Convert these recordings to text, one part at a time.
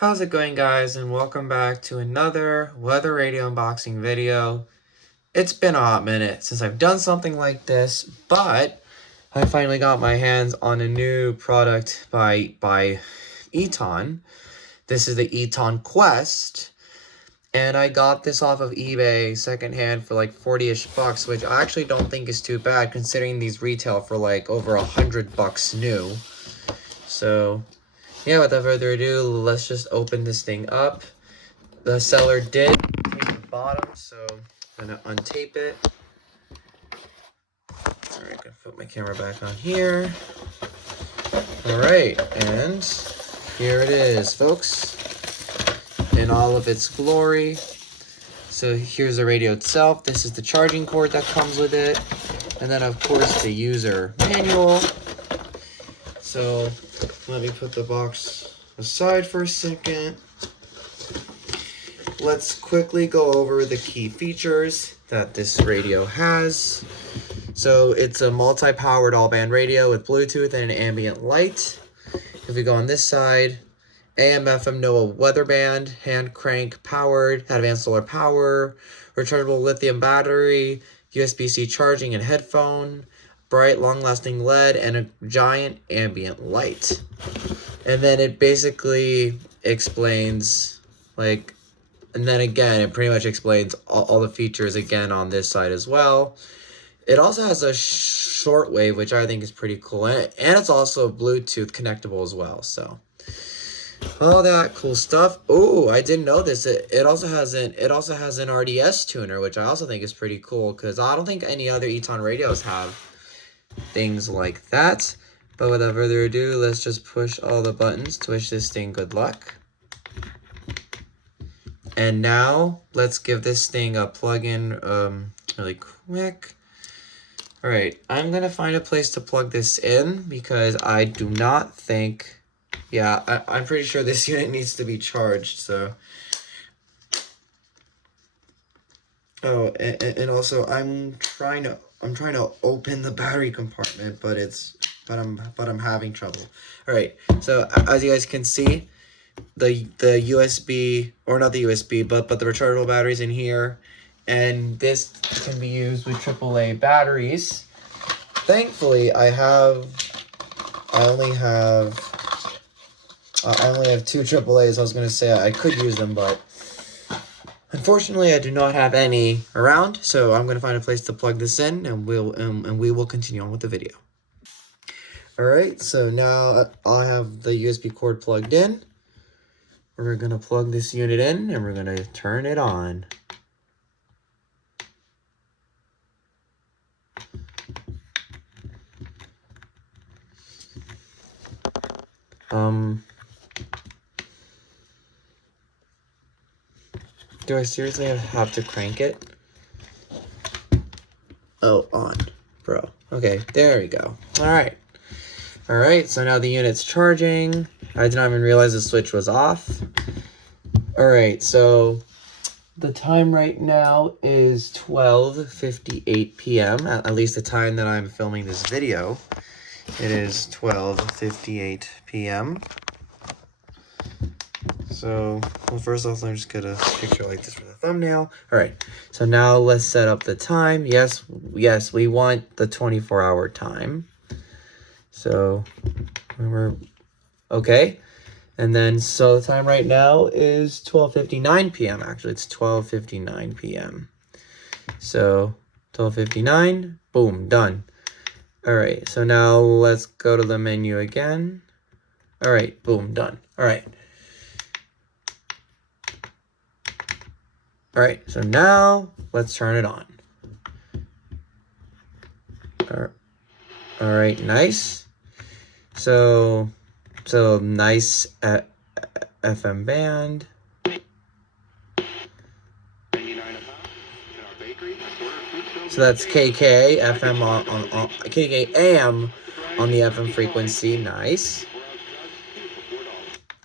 How's it going, guys, and welcome back to another weather radio unboxing video. It's been a hot minute since I've done something like this, but I finally got my hands on a new product by Eton. This is the Eton Quest, and I got this off of eBay secondhand for like 40-ish bucks, which I actually don't think is too bad considering these retail for like over $100 new. So yeah, without further ado, let's just open this thing up. The seller did take the bottom, so I'm gonna untape it. Alright, gonna put my camera back on here. Alright, and here it is, folks, in all of its glory. So here's the radio itself. This is the charging cord that comes with it. And then, of course, the user manual. So let me put the box aside for a second. Let's quickly go over the key features that this radio has. So it's a multi-powered all-band radio with Bluetooth and an ambient light. If we go on this side, AM, FM, NOAA weather band, hand crank powered, advanced solar power, rechargeable lithium battery, USB-C charging and headphone, bright, long-lasting LED, and a giant ambient light. And then it basically explains, like, and then again, it pretty much explains all the features again on this side as well. It also has a shortwave, which I think is pretty cool, and it's also Bluetooth connectable as well. So all that cool stuff. Oh, I didn't know this. It also has an RDS tuner, which I also think is pretty cool because I don't think any other Eton radios have things like that. But without further ado, let's just push all the buttons to wish this thing good luck. And now let's give this thing a plug-in really quick. All right, I'm gonna find a place to plug this in because I do not think, yeah, I'm pretty sure this unit needs to be charged. So, oh, and also I'm trying to open the battery compartment, but I'm having trouble. All right, so as you guys can see, the USB, or not the USB, but the rechargeable batteries in here, and this can be used with AAA batteries. Thankfully, I only have two AAAs. I was gonna say I could use them, but unfortunately, I do not have any around. So I'm gonna find a place to plug this in, and we will continue on with the video. All right, so now I have the USB cord plugged in. We're gonna plug this unit in and we're gonna turn it on. Do I seriously have to crank it? Oh, on, bro. Okay, there we go. All right, so now the unit's charging. I did not even realize the switch was off. All right, so the time right now is 12:58 p.m. At least the time that I'm filming this video. It is 12:58 p.m. So, well, first off, let me just get a picture like this for the thumbnail. All right, so now let's set up the time. Yes, we want the 24-hour time. So, remember, okay. And then, so the time right now is 12:59 p.m. Actually, it's 12:59 p.m. So, 12:59, boom, done. All right, so now let's go to the menu again. All right, boom, done. All right. All right, so now let's turn it on. All right, nice. So nice FM band. So that's KK FM on KK AM on the FM frequency. Nice.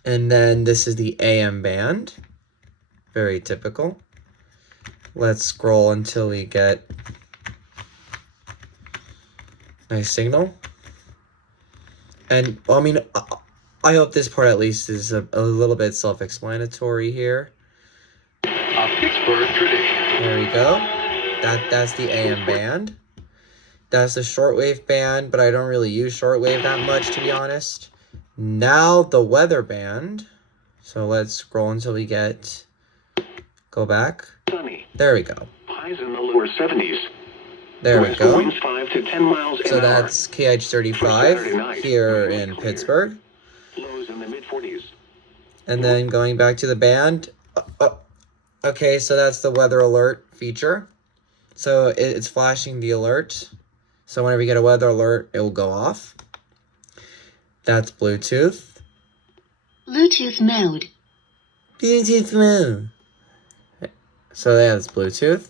And then this is the AM band. Very typical. Let's scroll until we get nice signal. And I mean, I hope this part at least is a little bit self-explanatory here. Pittsburgh tradition. There we go. That's the AM band. That's the shortwave band, but I don't really use shortwave that much, to be honest. Now the weather band. So let's scroll until we go back. Sunny. There we go. Highs in the lower 70s. There we go. Winds 5 to 10 miles an So hour. that's KH35 here in Pittsburgh. Lows in the mid-40s. And then going back to the band. Okay, so that's the weather alert feature. So it's flashing the alert. So whenever you get a weather alert, it will go off. That's Bluetooth. Bluetooth mode. Bluetooth mode. So that's Bluetooth.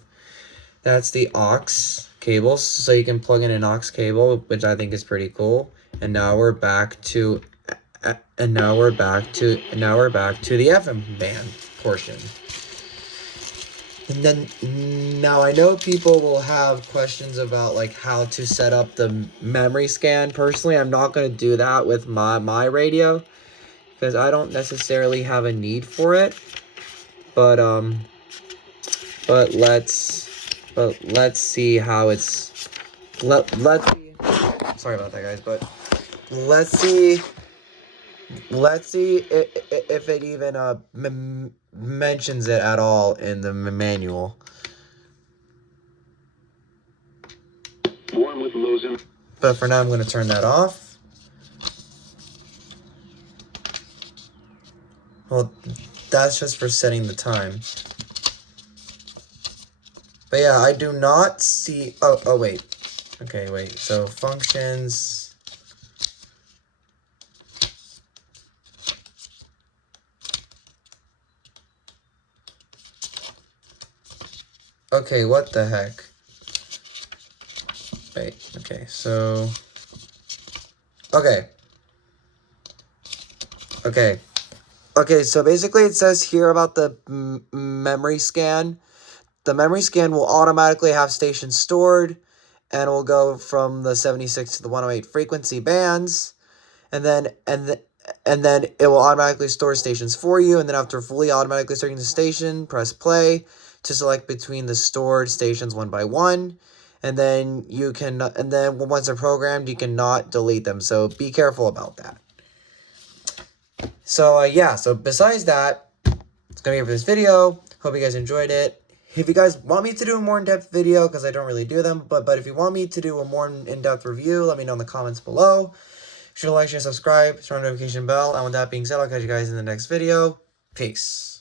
That's the aux cables. So you can plug in an aux cable, which I think is pretty cool. And now we're back to the FM band portion. And then now I know people will have questions about like how to set up the memory scan. Personally, I'm not going to do that with my radio because I don't necessarily have a need for it. But let's see how it's let's see. Sorry about that, guys, but let's see if it even mentions it at all in the manual. Warm with lows in. But for now, I'm going to turn that off. Well, that's just for setting the time. But yeah, I do not see... Oh, wait. Okay, wait. So, functions... Okay, what the heck? Wait, okay, so... Okay, so basically it says here about the memory scan. The memory scan will automatically have stations stored, and will go from the 76 to the 108 frequency bands, and then it will automatically store stations for you, and then after fully automatically starting the station, press play to select between the stored stations one by one, and then once they're programmed, you cannot delete them. So be careful about that. So yeah. So besides that, it's gonna be it for this video. Hope you guys enjoyed it. If you guys want me to do a more in-depth video, because I don't really do them, but if you want me to do a more in-depth review, let me know in the comments below. Be sure to like, share, subscribe, turn on the notification bell. And with that being said, I'll catch you guys in the next video. Peace.